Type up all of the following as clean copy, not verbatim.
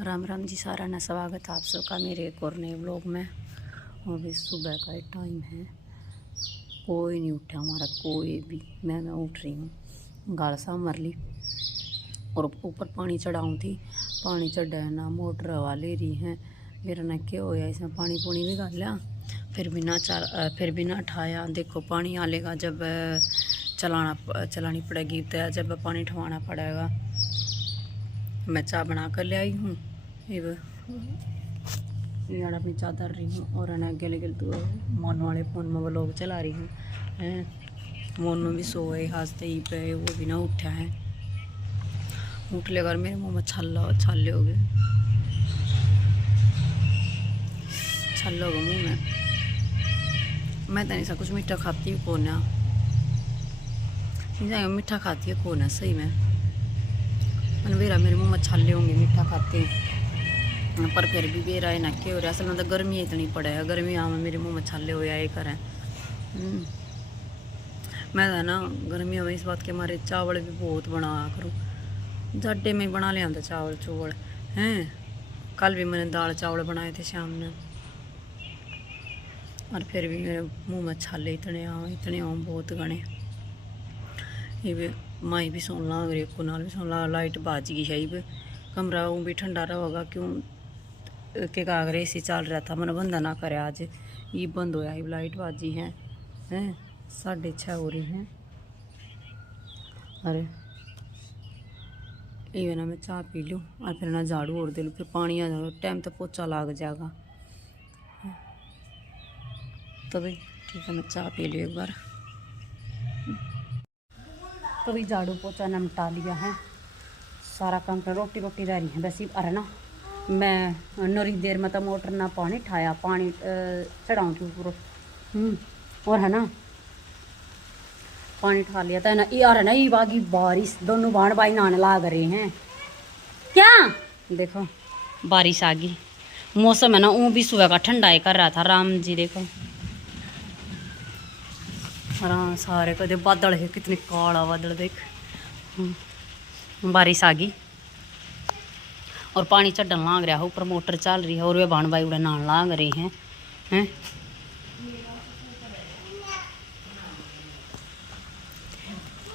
राम राम जी, सारा ना स्वागत है आप सबका मेरे एक और नए व्लॉग में। और भी सुबह का ही टाइम है, कोई नहीं उठा हमारा, कोई भी। मैं उठ रही हूँ, गाल सा मर ली और ऊपर पानी चढ़ाऊँ थी। पानी चढ़ा है ना, मोटर हवा ले रही है। मेरा ना क्या होया, इसमें पानी पुनी भी डाल लिया, फिर भी ना उठाया। देखो पानी आलेगा जब चलानी पड़ेगी, तो जब पानी ठवाना पड़ेगा। मैं चाय बना कर ले आई हूँ, यार अपनी चादर रही हूँ और ना गले तो मोन वाले फ़ोन में व्लॉग चला रही हूँ। मोनू भी सोए हंसते ही पे, वो भी ना उठा है। उठ लेकर मेरे मुँह में छाले हो गए, छाले हो गए मुँह में। मैं तो नहीं सा कुछ मीठा खाती हूँ कौन है, मीठा खाती है कौन है सही में। मैंने बेरा मेरे मुँह में छाले होंगे मीठा खाते हैं, पर फिर भी बेरा है ना क्या हो रहा। असल में तो गर्मी इतनी पड़े है, गर्मी में मेरे मुँह में छाले हो ये करें। मैं तो ना गर्मियों में इस बात के मारे चावल भी बहुत बनाया करूँ, जाडे में बना ले आते चावल चूवल हैं। कल भी मैंने दाल चावल बनाए थे शाम में, और फिर भी मेरे मुँह में छाले इतने आम बहुत घने। ये भी माई भी सोन लाग रही, कुनाल भी सोन लाग। लाइट बाज गई है, ये कमरा वो भी ठंडा रहेगा क्यों के कागरे से चल रहा था। मैंने बंदा ना करे आज, ये बंद होया। ये लाइट बाजी है 6:30 हो रही हैं। अरे ये ना मैं चाय पी लूँ और फिर ना झाड़ू और दे लूँ, फिर पानी आ जाएगा, टाइम तो पोछा लग जाएगा। तो भाई ठीक है, मैं चाय पी लूँ एक बार। तो भाई झाड़ू पोछा निपटा लिया है, सारा काम कर। रोटी रह रही है वैसे। अरे ना मैं नरी देर में तो मोटर ना पानी ठाया, पानी चढ़ाऊँ क्यों पूरा। और है ना पानी ठा लिया था ना यार, है ना ये बागी बारिश, दोनों बाण भाई नहाने लाग रहे हैं। क्या देखो बारिश आ गई, मौसम है ना वो भी सुबह का ठंडा ही कर रहा था। राम जी देखो, हाँ सारे कदे बादल है, कितने काला बादल देख। बारिश आ गई और पानी चढ़न लाग रहा है, ऊपर मोटर चल रही है और वे बाण भाई उड़े नहान लाग रहे हैं।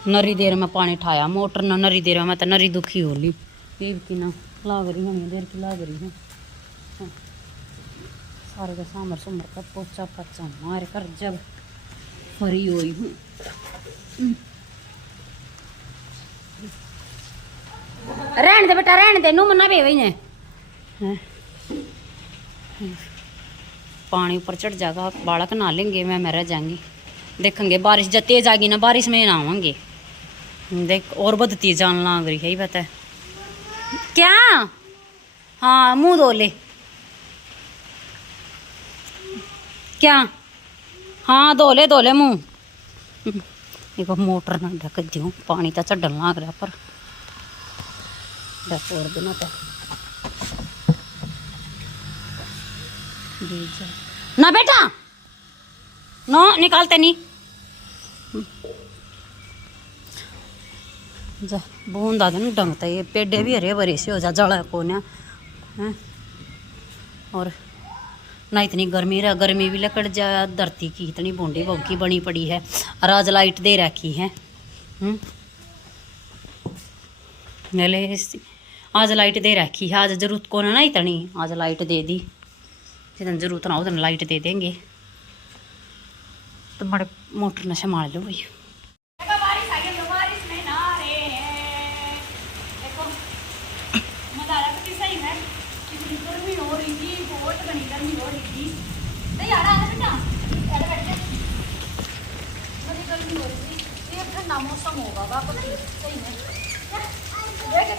नरी देर में पानी ठाया मोटर ना, नरी देर में तो नरी दुखी हो ली। ये की ना लाग रही है, देर की लाग रही है। सारे का सामर सुमर का पोचा पचा मार कर जब फरी हुई हूँ। रहने दे बेटा, रहने दे, नू मना बे वही ने। पानी ऊपर चढ़ जाएगा, बालक नहा लेंगे, मैं रह जाऊंगी। देखेंगे बारिश जब तेज आ गई ना, बारिश में नहावेंगे। देख और बदती जान लाग रही है, ही पता है क्या। हाँ मुंह धो ले क्या, हाँ धो ले मुंह। देखो मोटर ना ढक दूँ, पानी तो चढ़न लाग रहा पर और देना तो ना बेटा, नो निकालते नहीं जा। बूंदा दिन डंगता, ये पेड़े भी हरे भरे से हो जा, जड़ा कौन है। और ना इतनी गर्मी रहा, गर्मी भी लकड़ जा। धरती की इतनी बूंदी बबकी बनी पड़ी है, और आज लाइट दे रखी है। आज लाइट दे रखी है, आज जरूरत कौन है ना इतनी, आज लाइट दे दी। जितनी जरूरत ना उतनी लाइट दे देंगे। तो बड़े मोटर न संभाल लो भाई। ठंडा मौसम होगा सही में,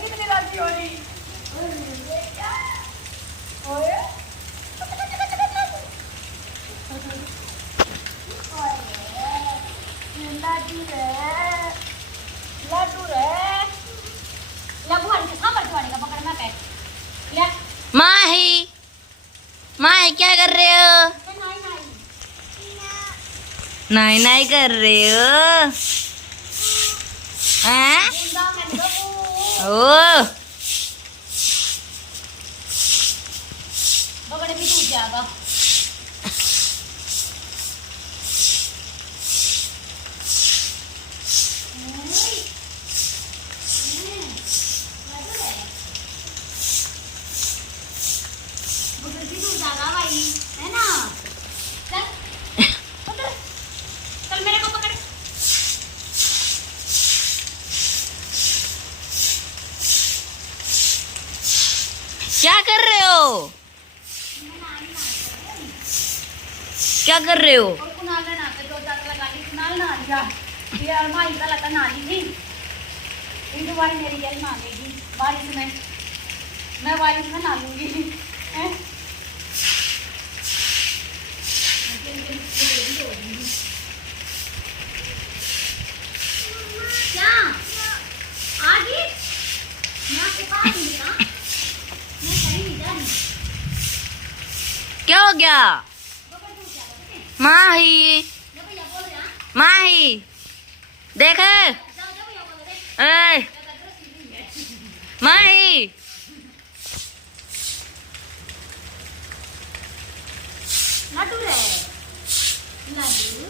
कितनी राजी हो रही। माही माही क्या कर रहे हो, नाई कर रहे हो हैं? ओ जाएगा। भाई है ना, चल चल मेरे को पकड़। क्या कर रहे हो? क्या कर रहे हो? और कुनाल ने ना पे दो चार लगा ली, कुनाल ना लिया ये अलमारी का लता ना ली थी। इन दोबारा मेरी गैस ना लेगी बारिश में, मैं बारिश में ना लूंगी हैं। क्या आगे मैं आपके पास हूँ ना, मैं कहीं नहीं जा रही। क्या हो गया? माही माही देख ए माही लड्डू रे लड्डू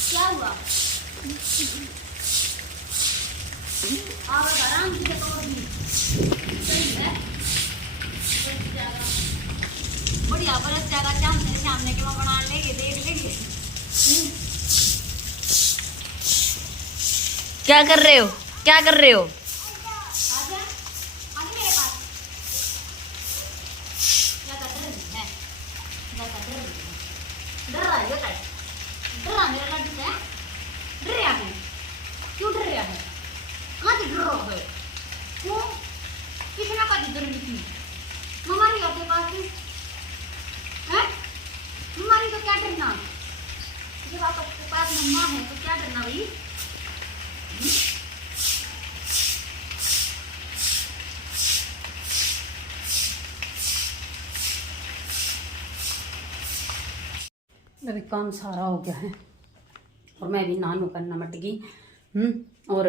क्या हुआ? आराम से सही है बढ़िया बरस जाएगा। सामने के वहाँ बना लेंगे, देख लेंगे। क्या कर रहे हो? क्या कर रहे हो? आजा आजा मेरे पास। क्या कर रही है? क्या कर रही है? डर रहा है बेटा, डर रहा मेरा लड्डू है, डर रहा है। क्यों डर रहा है? कहाँ से डर रहा है? क्यों किसने कहा डर रही थी? मम्मा नहीं आपके पास थी हैं? मम्मा नहीं तो क्या डरना, जब आपके पास मम्मा है तो क्या डरना भाई? अभी काम सारा हो गया है और मैं भी नानू करना मट गई। और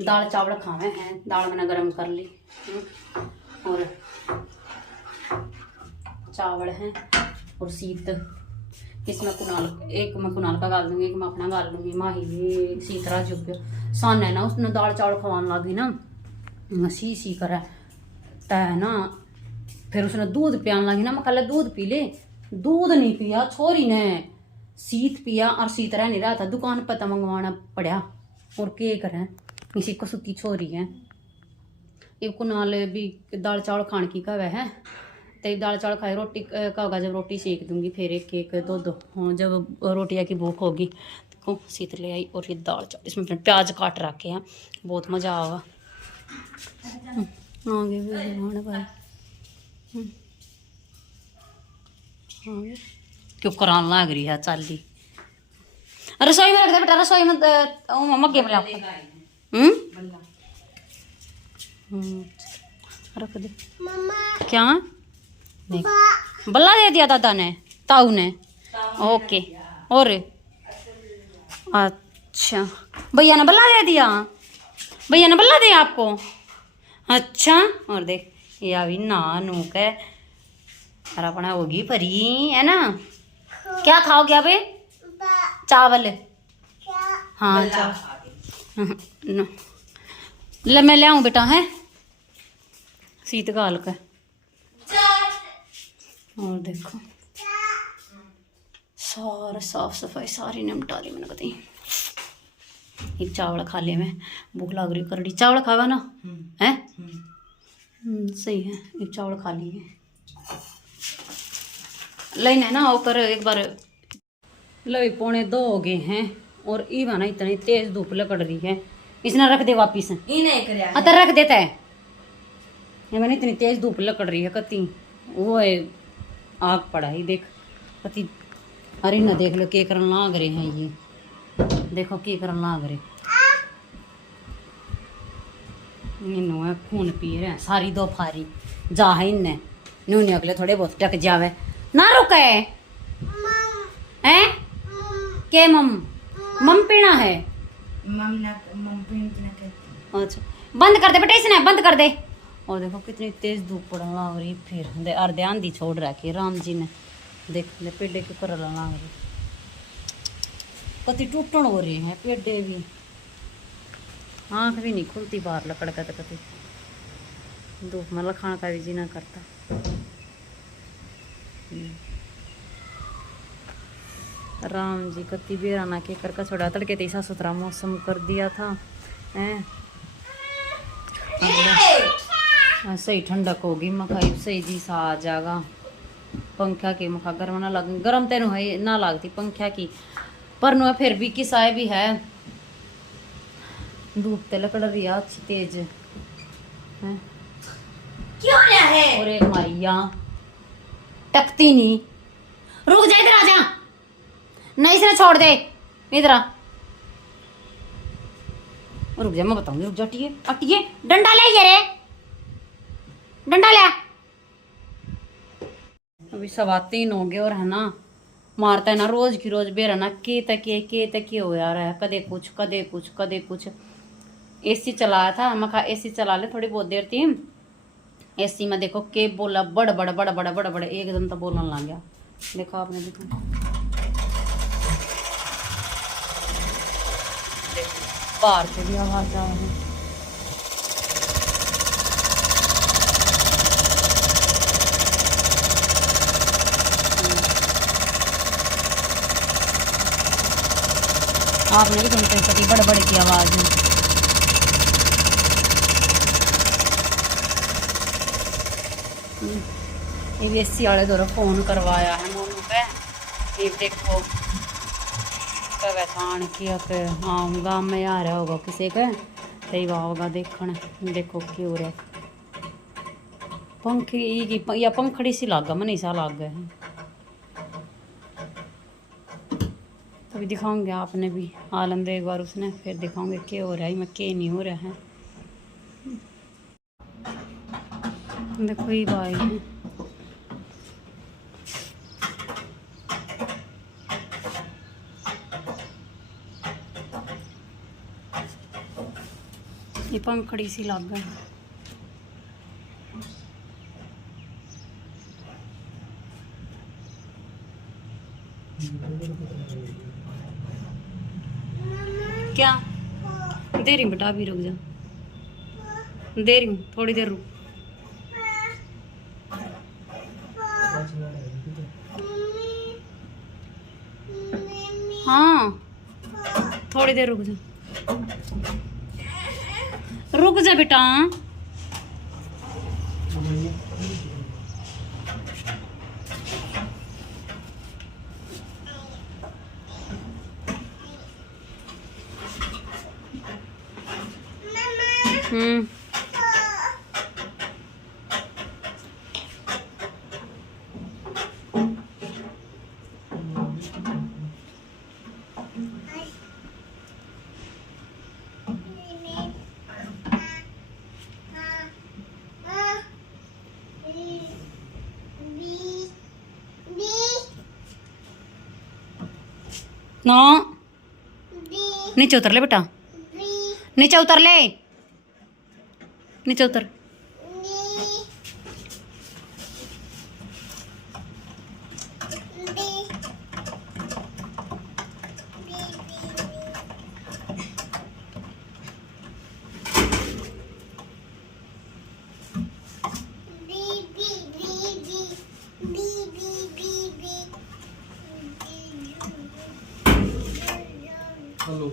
दाल चावल खावे हैं, दाल मैंने गरम कर ली। और चावल हैं और सीत इसमें कुनाल, एक मैं कुनाल का गाल दूंगी, एक मैं अपना गाल लूंगी। माही भी सी तरह चुप सन है ना, उसने दाल चावल खवान लगी ना, सी कर ना। फिर उसने दूध पियान लगी ना, मैं कल दूध पी ले, दूध नहीं पिया छोरी ने, सीत पिया और सीत रह नहीं रहा था। दुकान पता मंगवाना पड़ा और के करें, किसी को सुखी छोरी है। एक कुनाल भी दाल चावल खाने की कवे है, तो दाल चावल खाए रोटी कहोगा जब रोटी सेक दूंगी, फिर एक एक दो दो जब रोटियाँ की भूख होगी। देखो सीत ले आई और ये दाल चावल, इसमें प्याज काट रखे हैं, बहुत मज़ा आएगा। आगे भी भाई क्यों करान लग रही है चल दी। रसोई में रख दे बेटा, रसोई में मग्गे में रख दे। क्या बल्ला दे दिया दादा ने, ताऊ ने? ओके। और अच्छा भैया ने बल्ला दे दिया, भैया ने बल्ला दिया आपको? अच्छा। और देख ये अभी नानू के और अपना होगी परी है ना। क्या खाओगे अबे? चावल। हाँ चावल ले मैं ले आऊँ बेटा है सीत गाल का। और देखो सारा साफ सफाई सारी निपटा दी मैंने कहीं। एक चावल खा ले, मैं भूख लग रही करड़ी। चावल खावा ना है? सही है, एक चावल खा लिए लेना है ना होकर एक बार। लो 1:45 हो गए हैं और ईवा ना इतनी तेज धूप लकड़ रही है, इसने रख दे वापिस। अतर रख देता है ये, मैंने इतनी तेज धूप लकड़ रही है कति वो है आग पड़ा ही देख कति। अरे ना देख लो के करन लाग रहे हैं, ये देखो के करन लाग रहे। इन्हों है खून पी रहे हैं सारी दो फारी जा है इन्हें नूने अगले थोड़े बहुत टक जावे ना रुके हैं के मम पीना है। मम पीना कहती। अच्छा बंद कर दे बेटा, इसने बंद कर दे। और देखो कितनी तेज धूप पड़ने लग रही फिर अर्धे आंधी छोड़ रखी राम जी ने। देख ले पेड़े के ऊपर लग रही कति टूटन हो रही है पेड़े भी। आँख भी नहीं खुलती बाहर लकड़ का तो कति धूप में खाना का भी जी ना करता। राम जी कति बेराना के करका छोड़ा तड़के तो ऐसा सुथरा मौसम कर दिया था हैं। सही ठंडक होगी मखाई सही जी सा आ जाएगा। पंखा की मखा गर्म ना लग गर्म तेन है ना लगती पंखा की पर नु फिर भी किसाए भी है धूप ते लकड़ रही है अच्छी तेज है। क्यों है और एक मारिया टकती नहीं। रुक जा इधर आ जा नहीं से छोड़ दे इधर आ। रुक जा मैं बताऊंगी रुक जा अटिए अटिए डंडा ले ये रे डंडा ले। अभी 3:15 हो गए और है ना मारता है ना रोज की रोज बेरना के तक हो यार है कदे कुछ कदे कुछ कदे कुछ। एसी चलाया था मैं कहा एसी चला ले थोड़ी बहुत देर थी एसी में देखो के बोला बड़ बड़ बड़ बड़ बड़ बड़ एकदम तो बोलने लग गया। देखो आपने देखो बाहर से भी आवाज आ रही है। आपने भी सुनते कभी बड़े बड़े की आवाज है। ये भी एसी वाले द्वारा फोन करवाया है मोनू पे ये देखो कब आन किया फिर हाँ गाँव में आ रहा होगा किसी का सही होगा देखने देखो क्यों हो रहा पंखी की या पंखड़ी सी लागा मन सा लाग गया है। अभी दिखाऊंगे आपने भी आलम दे एक बार उसने फिर दिखाऊंगे क्या हो रहा है मैं क्या नहीं हो रहा है। देखो ये भाई है ये पंखड़ी सी लग गई। क्या दे रही बेटा अभी रुक जा दे रही हूँ थोड़ी देर रुक। हाँ थोड़ी देर रुक जा बेटा। नो नीचे उतर ले बेटा नीचे उतर ले नीचे उतर। हेलो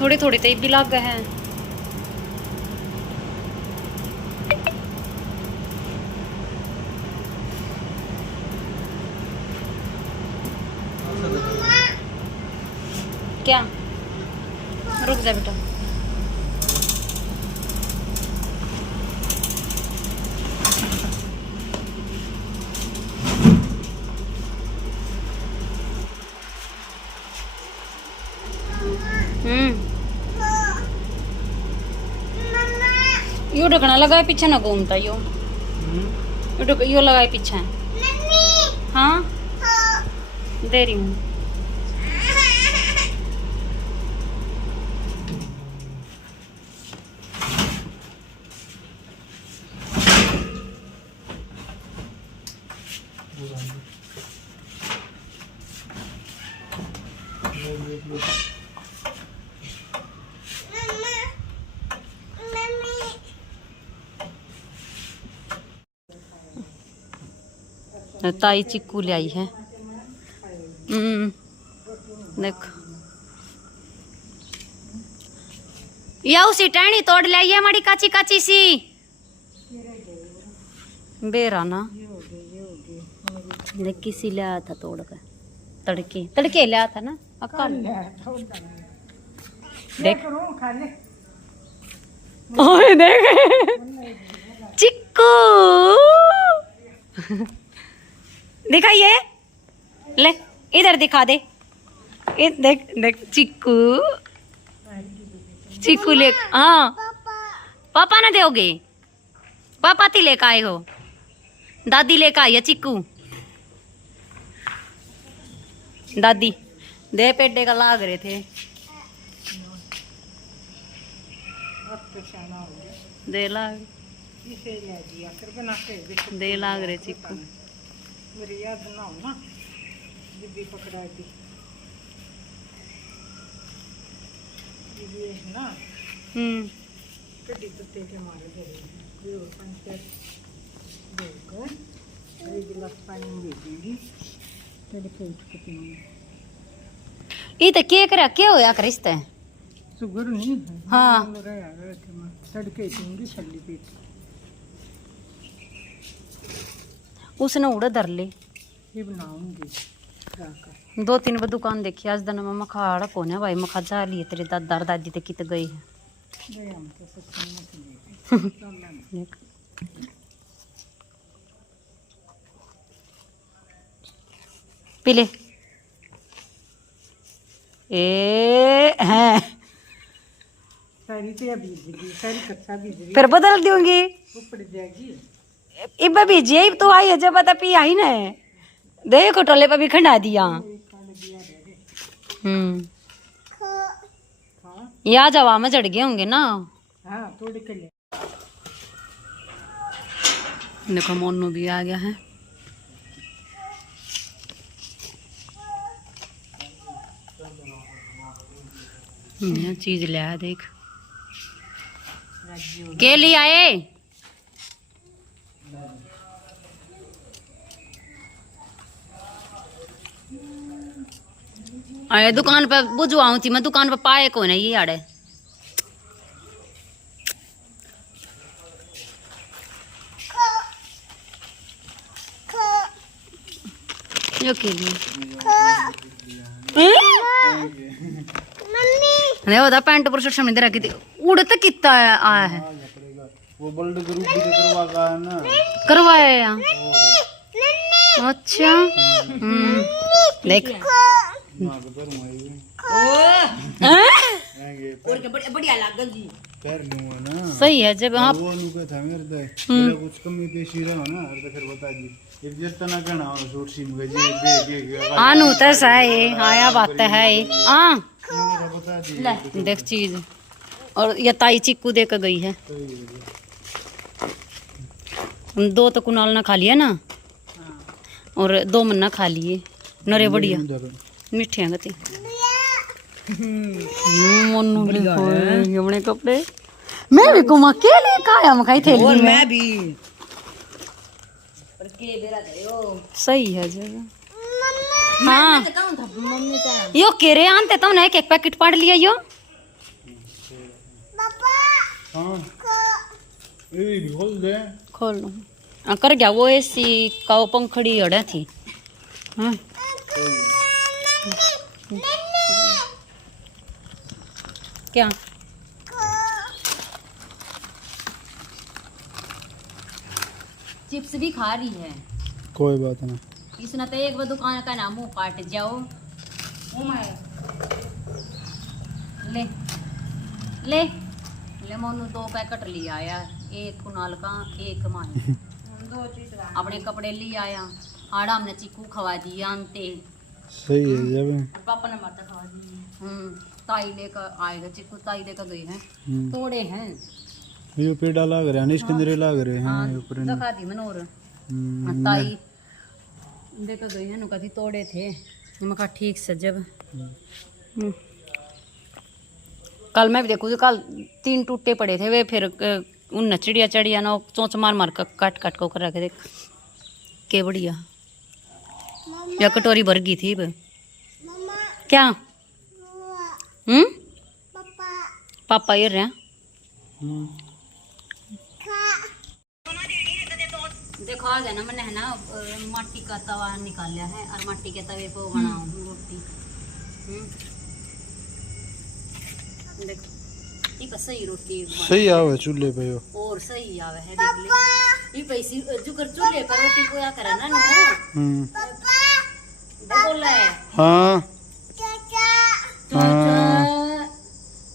थोड़ी थोड़ी तो भी लग गए हैं। क्या रुक जा बेटा यो ढकना लगा है पीछे ना घूमता यो यो लगाए पीछे। हाँ दे रही हूँ। ताई चिक्कू ले आई है। देख या उसी टहनी तोड़ ले आई है हमारी काची काची सी बेरा ना। देख किसी ले आया था तोड़ कर, तड़के तड़के ले आया था ना अकाल। देख ओए देख चिक्कू दिखाइए, ले इधर दिखा दे। देख देख चिक्कू चिक्कू ले। हाँ पापा ना दोगे, पापा ती लेकर आए हो, दादी लेकर आई है चिक्कू। दादी दे पेडे का लाग रहे थे, दे लाग दे लाग रहे चिक्कू। मेरी याद ना हो ना दीदी पकड़ा दी ना। कटी कुत्ते के मारे दे पंचायत देकर एक गिलास पानी दे देंगी तेरे पेट को पीऊंगी। ये तो क्या करा क्या होया रिश्ता है शुगर नहीं है। हाँ तड़के दूंगी छली पेट। उसने उड़ा धर ले ये बनाऊंगी जाकर। 2-3 बार दुकान देखी आज दिन में मखाड़ा कौन है भाई, मखा जा लिए तेरे दादा दादी ते कित गए हैं। पीले ए हैं सारी तो बीज दी, सारी कच्चा बीज दी, फिर बदल दूंगी। ऊपर जाएगी इब बीजी तो आई है जब बता पी आई ना देखो टोले पर भी खंडा दिया। ये आज हवा में चढ़ गए होंगे ना। हाँ थोड़ी के लिए देखो मोनू भी आ गया है। चीज ले आया देख के लिए आए। अरे दुकान पर बुझवाऊँ थी मैं, दुकान पर पाए कौन है ये आड़े। यो के लिए नहीं होता पैंट पर शर्ट सामने रखी थी उड़ते कितना आया है वो ब्लड ग्रुप भी करवा का है ना, करवाया यहाँ। अच्छा देख बढ़िया लागल जी कर लूंगा ना। सही है जब आप वो नुका था मेरे तो मेरा कुछ कमी पेशी रहा ना तो फिर बता दी ये जितना कहना हो सूट सी मुझे दे आनू तो सही आया बात है हाँ बता दी देख चीज। और ये ताई चिक्कू दे कर गई है। 2 तो कुनाल ना खा लिया ना और 2 मन्ना खा लिए नरे बढ़िया मीठे हैं गति। मोनू भी अपने कपड़े मैं भी कुमा के लिए खाया मखाई थैली में। मैं भी सही है जगह। हाँ यो केरे आनते तुमने एक पैकेट पढ़ लिया यो। हां ये भी खोल दे खोल लो कर गया वो ऐसी काव पंखड़ी अड़ा थी। हाँ क्या चिप्स भी खा रही है कोई बात नहीं। इसने तो एक बार दुकान का नाम मुंह काट जाओ। ले ले ले मोनू 2 पैकेट लिया आया, एक कुनाल का एक माही अपने कपड़े ले आया, आड़ा हमने चीकू खवा दिया अंते, सही है जब पापा ने माता खवा दी। ताई लेकर आएगा चीकू, ताई लेकर गई है, तोड़े हैं ये पेड़ा लाग रहा है, इसके अंदर लाग रहे हैं ऊपर। दिखा दी मैंने। और ताई लेकर गई है, नुका तोड़े थे। मैं कहा ठीक से जब कल मैं भी देखूँ, कल 3 टूटे पड़े थे वे, फिर उन चिड़िया चढ़िया ना चोंच मार मार कर काट काट कर रखे देख के बढ़िया। या कटोरी भर गई थी क्या? पापा ये रहे देखो आज है ना, मैंने है ना माटी का तवा निकाल लिया है और माटी के तवे को बनाऊं रोटी। देखो ये सही रोटी सही आवे चूल्हे पे हो, और सही आवे है। देख ले ये पैसी जुकर चूल्हे पर रोटी को या करे ना बोला है। हाँ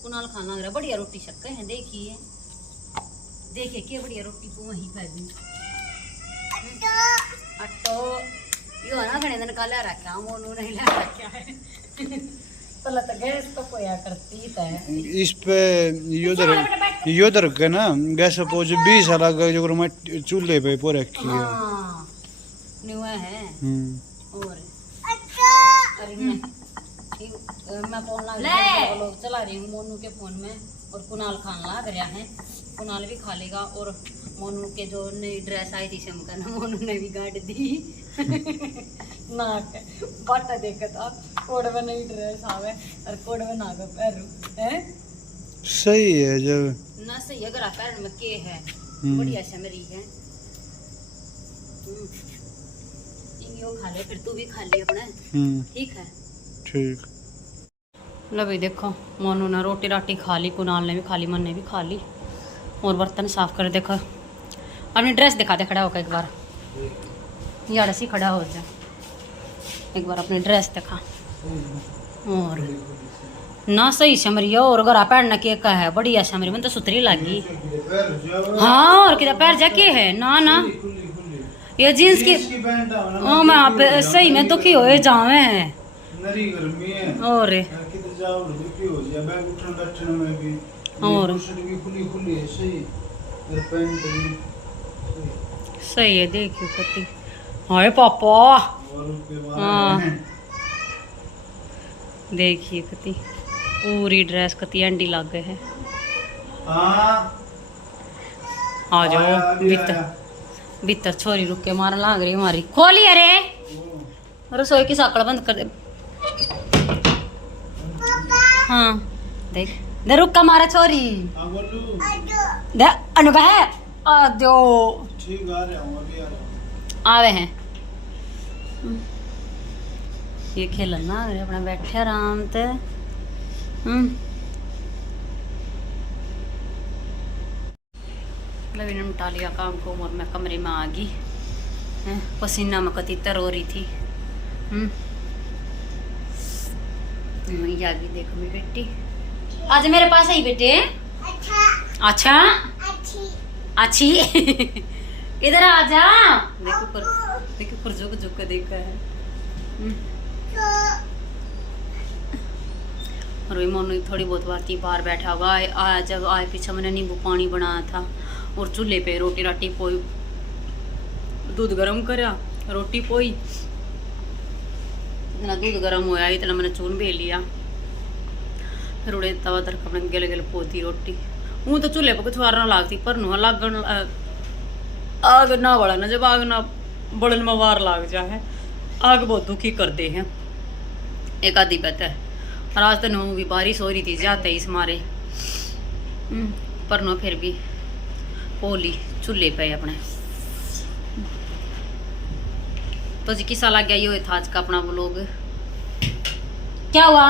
कुनाल खाना लग रहा बढ़िया रोटी शक्कर है। देखिए देखिए क्या बढ़िया रोटी को वहीं पे भी अट्टो यो ना घने दिन काला रखा मोनू नहीं ला रखा है। पहले तो गैस तो कोया करती था इस पे योदर के ना गैस पोज 20 अलग जो मैं चूल्हे पे पो रखी है। हां न्यूआ है। और अरे मैं फोन लगा लोग चला रही हूँ मोनू के फोन में, और कुनाल खान लग रहा है। कुनाल भी खा लेगा, और मोनू के जो नई ड्रेस आई थी शमका ना, मोनू ने भी गाड़ दी नाक बाटा देखा था कोड में नई ड्रेस आवे और कोड में नाक पैरू है। सही है जब ना सही अगर आप पैर में के है बढ़िया शमरी है। यो खा ले, फिर तू भी खा ली अपने। ठीक है ठीक। लो भाई देखो मोनू ने रोटी राटी खा ली, कुनाल ने भी खा ली, मन ने भी खा ली, और बर्तन साफ कर। देखो अपनी ड्रेस दिखा दे खड़ा होकर एक बार, यार ऐसे खड़ा हो जा एक बार अपनी ड्रेस दिखा। और ना सही शमरिया, और घर पैर के का है बढ़िया शमरी, मन तो सुतरी लगी। हाँ और किधर पैर जाके है ना ना ये जींस की ओ मैं आप सही में दुखी होए जावे हैं नरी गर्मी है। और किधर जाओ दुखी हो जा, बैग उठने बैठने में भी और भी खुली है। सही और पैंट भी सही है। देखियो कति हाय पापा, हाँ देखिए कति पूरी ड्रेस कति एंडी लग गए है। आ जाओ भीतर भीतर, छोरी रुक के मार लाग रही हमारी। खोली अरे रसोई की साकड़ बंद कर दे। हाँ देख दे रुक का मारा छोरी दे अनुका है आ दो ठीक आ रहा हूं अभी आ रहा आवे हैं। ये खेलन ना अपना बैठे आराम ते। लवीन निपटा लिया काम को, और मैं कमरे में आ गई। पसीना में कति तर हो रही थी। आ गई देखो मेरी बेटी, आज मेरे पास आई बेटे। अच्छा अच्छी इधर आ जा। देखो पर झुक झुक के देखा है। और वही मोनू थोड़ी बहुत बार थी बाहर बैठा हुआ। जब आए पीछे मैंने नींबू पानी बनाया था, और चूल्हे पे रोटी राटी पोई, दूध गरम करा, रोटी पोई। इतना दूध गरम होया इतना मैंने चून भी लिया, फिर उड़े तवा तर अपने गले गले पोती रोटी। हूँ तो चूल्हे पर कुछ वार ना लागती, पर नुआ लागन आग ना बड़ा ना, जब आग ना बड़न में वार लाग जाए आग बहुत दुखी कर दे हैं। एक आधी बात है। और आज तो नू भी बारिश हो रही थी जाते इस मारे, पर नो फिर भी पोली चूल्हे पे अपने। तो जी किसा लग गया ये था आज का अपना व्लॉग। क्या हुआ?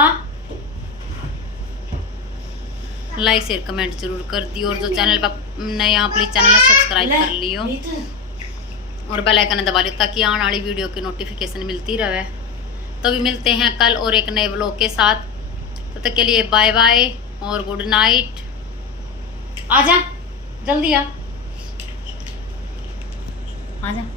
लाइक शेयर कमेंट जरूर कर दियो, और जो चैनल पर नए यहाँ प्लीज चैनल सब्सक्राइब कर लियो, और बेल आइकन दबा लियो ताकि आने वाली वीडियो की नोटिफिकेशन मिलती रहे। तो भी मिलते हैं कल और एक नए व्लॉग के साथ। तब तक के लिए बाय बाय और गुड नाइट। आजा जल्दी आ। आ जा